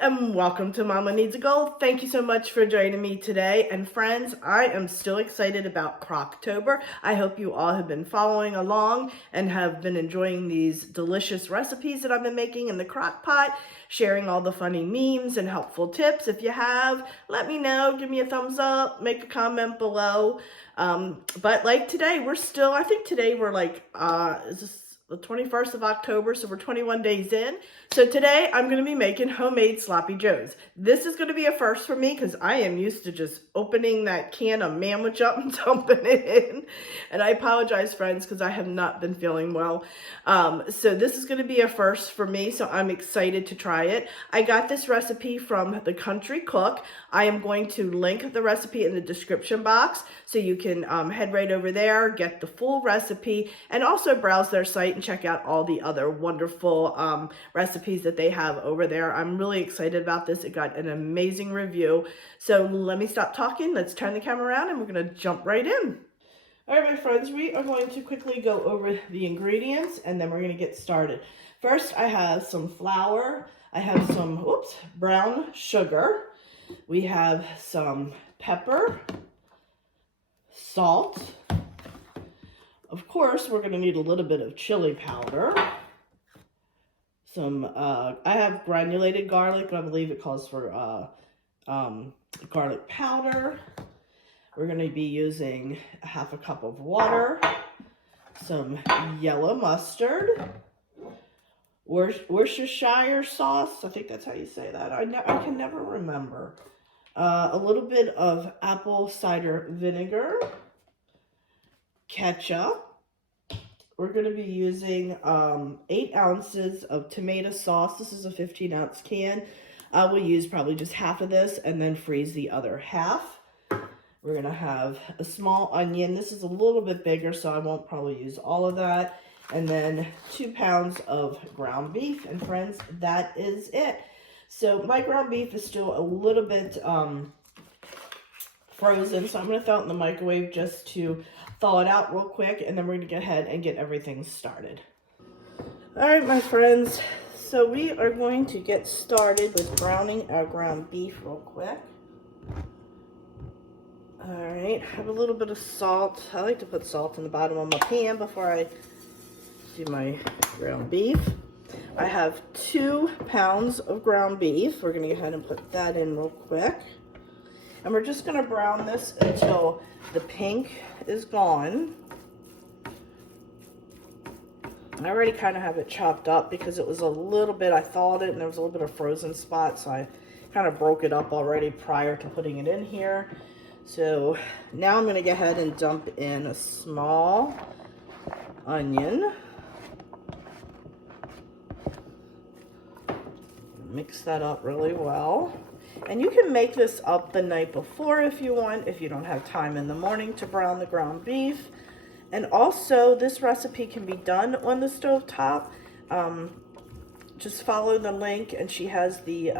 and welcome to Mama Needs a Goal. Thank you so much for joining me today. And friends, I am still excited about Crocktober. I hope you all have been following along and have been enjoying these delicious recipes that I've been making in the crock pot, sharing all the funny memes and helpful tips. If you have, let me know. Give me a thumbs up, make a comment below. But like today, I think today we're like, is this the 21st of October, so we're 21 days in. So today I'm going to be making homemade sloppy joes. This is going to be a first for me because I am used to just opening that can of manwich up and dumping it in. And I apologize, friends, because I have not been feeling well. So this is going to be a first for me, so I'm excited to try it. I got this recipe from The Country Cook. I am going to link the recipe in the description box so you can head right over there, get the full recipe, and also browse their site and check out all the other wonderful recipes that they have over there. I'm really excited about this. It got an amazing review. So let me stop talking. Let's turn the camera around and we're going to jump right in. All right, my friends, we are going to quickly go over the ingredients and then we're going to get started. First, I have some flour. I have some, brown sugar. We have some pepper, salt. Of course, we're going to need a little bit of chili powder. Some, I have granulated garlic, I believe it calls for garlic powder. We're going to be using a half a cup of water, some yellow mustard, Worcestershire sauce, I think that's how you say that. I can never remember. A little bit of apple cider vinegar, ketchup. We're going to be using 8 ounces of tomato sauce. This is a 15-ounce can. I will use probably just half of this and then freeze the other half. We're going to have a small onion. This is a little bit bigger, so I won't probably use all of that. And then 2 pounds of ground beef. And friends, that is it. So my ground beef is still a little bit frozen, so I'm going to throw it in the microwave just to thaw it out real quick, and then we're going to go ahead and get everything started. All right, my friends, so we are going to get started with browning our ground beef real quick. All right, have a little bit of salt. I like to put salt in the bottom of my pan before I do my ground beef. I have 2 pounds of ground beef. We're going to go ahead and put that in real quick. And we're just going to brown this until the pink is gone. I already kind of have it chopped up because it was a little bit, I thawed it and there was a little bit of frozen spot, so I kind of broke it up already prior to putting it in here. So now I'm going to go ahead and dump in a small onion. Mix that up really well. And you can make this up the night before if you want, if you don't have time in the morning to brown the ground beef. And also, this recipe can be done on the stove top. Just follow the link, and she has the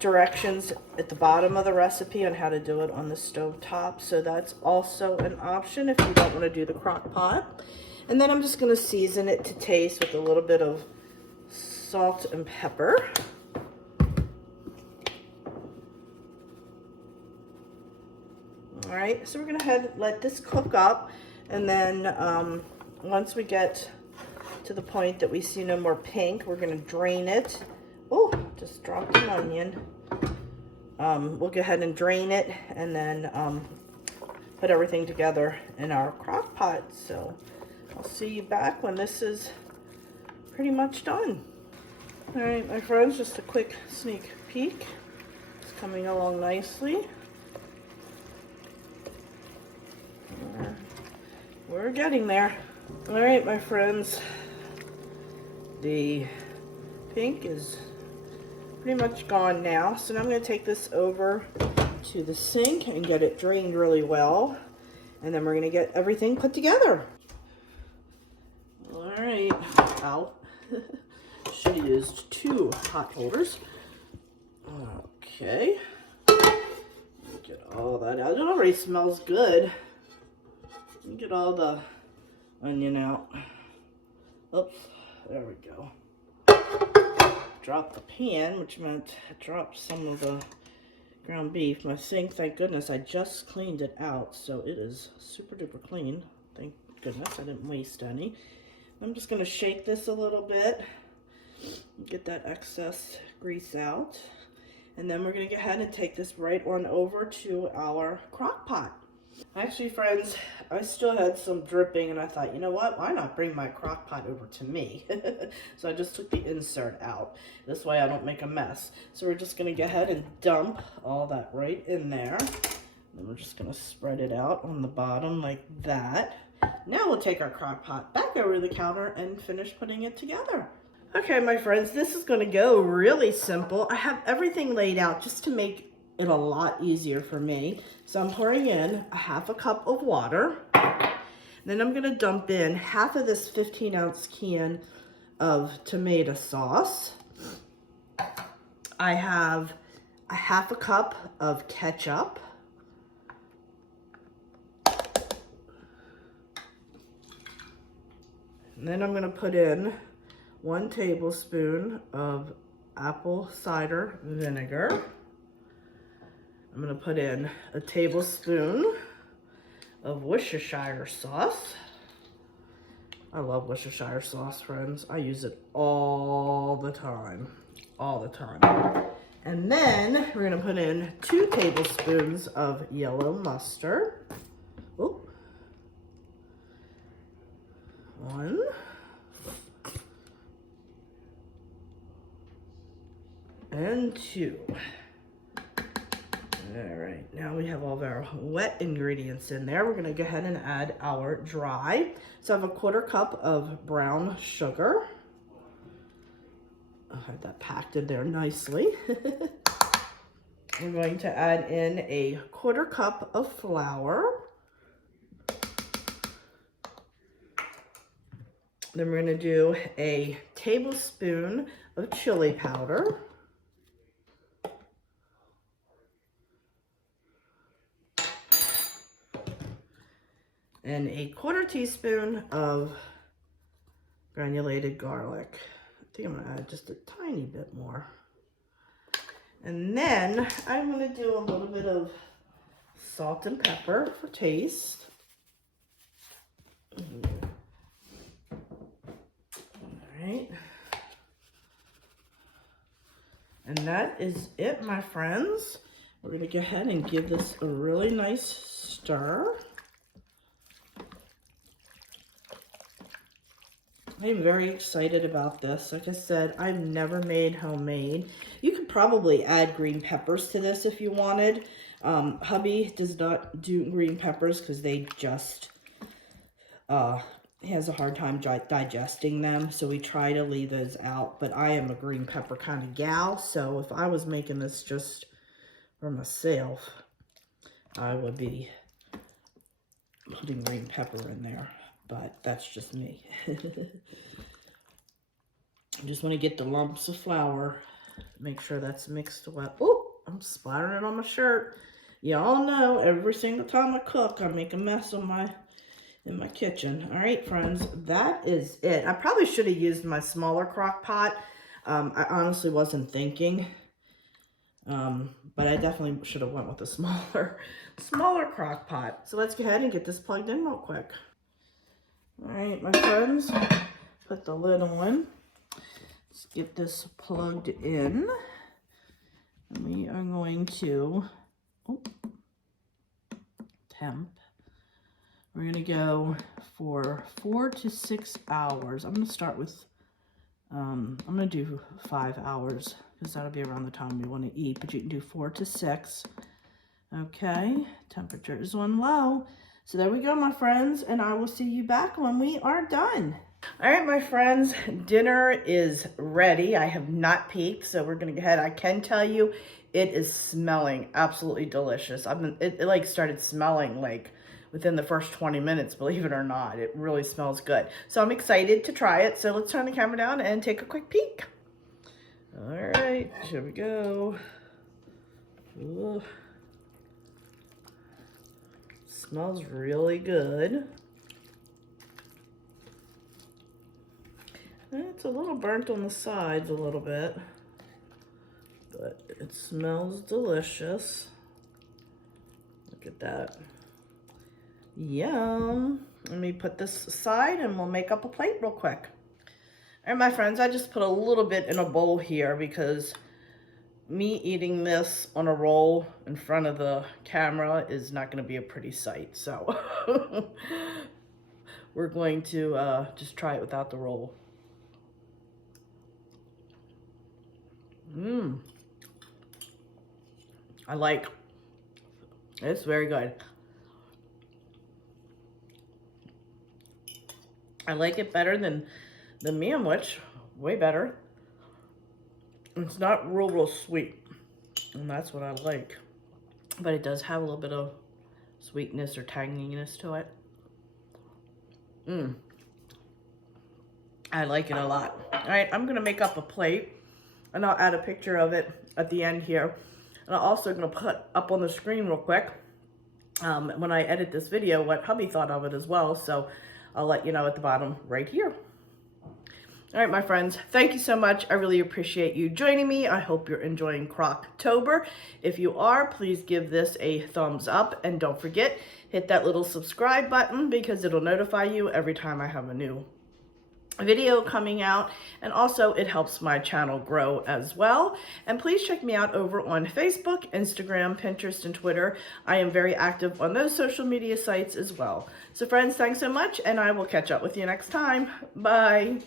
directions at the bottom of the recipe on how to do it on the stove top. So that's also an option if you don't want to do the crock pot. And then I'm just going to season it to taste with a little bit of salt and pepper. All right, so we're going to head and let this cook up, and then once we get to the point that we see no more pink, we're going to drain it. Oh, just dropped an onion. We'll go ahead and drain it, and then put everything together in our crock pot. So I'll see you back when this is pretty much done. All right, my friends, just a quick sneak peek. It's coming along nicely. We're getting there. All right, my friends, the pink is pretty much gone now. So now I'm going to take this over to the sink and get it drained really well. And then we're going to get everything put together. All right. Ow. Should have used 2 pot holders. Okay. Get all that out. It already smells good. Get all the onion out. Oops, there we go. dropped the pan, which meant I dropped some of the ground beef. My sink, thank goodness, I just cleaned it out, so it is super duper clean. Thank goodness I didn't waste any. I'm just going to shake this a little bit, get that excess grease out, and then we're going to go ahead and take this right on over to our crock pot. Actually, friends, I still had some dripping, and I thought, you know what, why not bring my crock pot over to me? So I just took the insert out. This way I don't make a mess. So we're just going to go ahead and dump all that right in there. And we're just going to spread it out on the bottom like that. Now we'll take our crock pot back over the counter and finish putting it together. Okay, my friends, this is going to go really simple. I have everything laid out just to make it a lot easier for me. So I'm pouring in a half a cup of water. Then I'm going to dump in half of this 15-ounce can of tomato sauce. I have a half a cup of ketchup. And then I'm going to put in 1 tablespoon of apple cider vinegar. I'm going to put in a tablespoon of Worcestershire sauce. I love Worcestershire sauce, friends. I use it all the time. All the time. And then we're going to put in 2 tablespoons of yellow mustard. Ooh. 1. And 2. All right, now we have all of our wet ingredients in there. We're gonna go ahead and add our dry. So I have a 1/4 cup of brown sugar. I have that packed in there nicely. We're going to add in a 1/4 cup of flour. Then we're gonna do a tablespoon of chili powder. And a 1/4 teaspoon of granulated garlic. I think I'm gonna add just a tiny bit more. And then I'm gonna do a little bit of salt and pepper for taste. All right. And that is it, my friends. We're gonna go ahead and give this a really nice stir. I'm very excited about this. Like I said, I've never made homemade. You could probably add green peppers to this if you wanted. Hubby does not do green peppers because they just, he has a hard time digesting them. So we try to leave those out. But I am a green pepper kind of gal. So if I was making this just for myself, I would be putting green pepper in there. But that's just me. I just want to get the lumps of flour, make sure that's mixed well. Oh, I'm splattering it on my shirt. Y'all know every single time I cook, I make a mess in my kitchen. All right, friends, that is it. I probably should have used my smaller crock pot. I honestly wasn't thinking, but I definitely should have went with a smaller crock pot. So let's go ahead and get this plugged in real quick. All right, my friends, put the lid on. Let's get this plugged in. And we are going to, temp. We're gonna go for 4 to 6 hours. I'm gonna start with, I'm gonna do 5 hours because that'll be around the time we wanna eat, but you can do 4 to 6. Okay, temperature is on low. So there we go, my friends, and I will see you back when we are done. All right, my friends, dinner is ready. I have not peeked, so we're gonna go ahead. I can tell you, it is smelling absolutely delicious. It like started smelling like within the first 20 minutes, believe it or not. It really smells good. So I'm excited to try it. So let's turn the camera down and take a quick peek. All right, here we go. Ooh. Smells really good. It's a little burnt on the sides a little bit. Smells delicious. Look at that. Yum. Let me put this aside and we'll make up a plate real quick. All right, my friends, I just put a little bit in a bowl here because me eating this on a roll in front of the camera is not going to be a pretty sight. So we're going to just try it without the roll. I like it. It's very good. I like it better than the sandwich, way better. It's not real sweet, and that's what I like. But it does have a little bit of sweetness or tanginess to it. I like it a lot. All right, I'm gonna make up a plate, and I'll add a picture of it at the end here. And I'm also gonna put up on the screen real quick, when I edit this video, what hubby thought of it as well. So I'll let you know at the bottom right here. All right, my friends, thank you so much. I really appreciate you joining me. I hope you're enjoying Crocktober. If you are, please give this a thumbs up. And don't forget, hit that little subscribe button because it'll notify you every time I have a new video coming out. And also, it helps my channel grow as well. And please check me out over on Facebook, Instagram, Pinterest, and Twitter. I am very active on those social media sites as well. So friends, thanks so much, and I will catch up with you next time. Bye.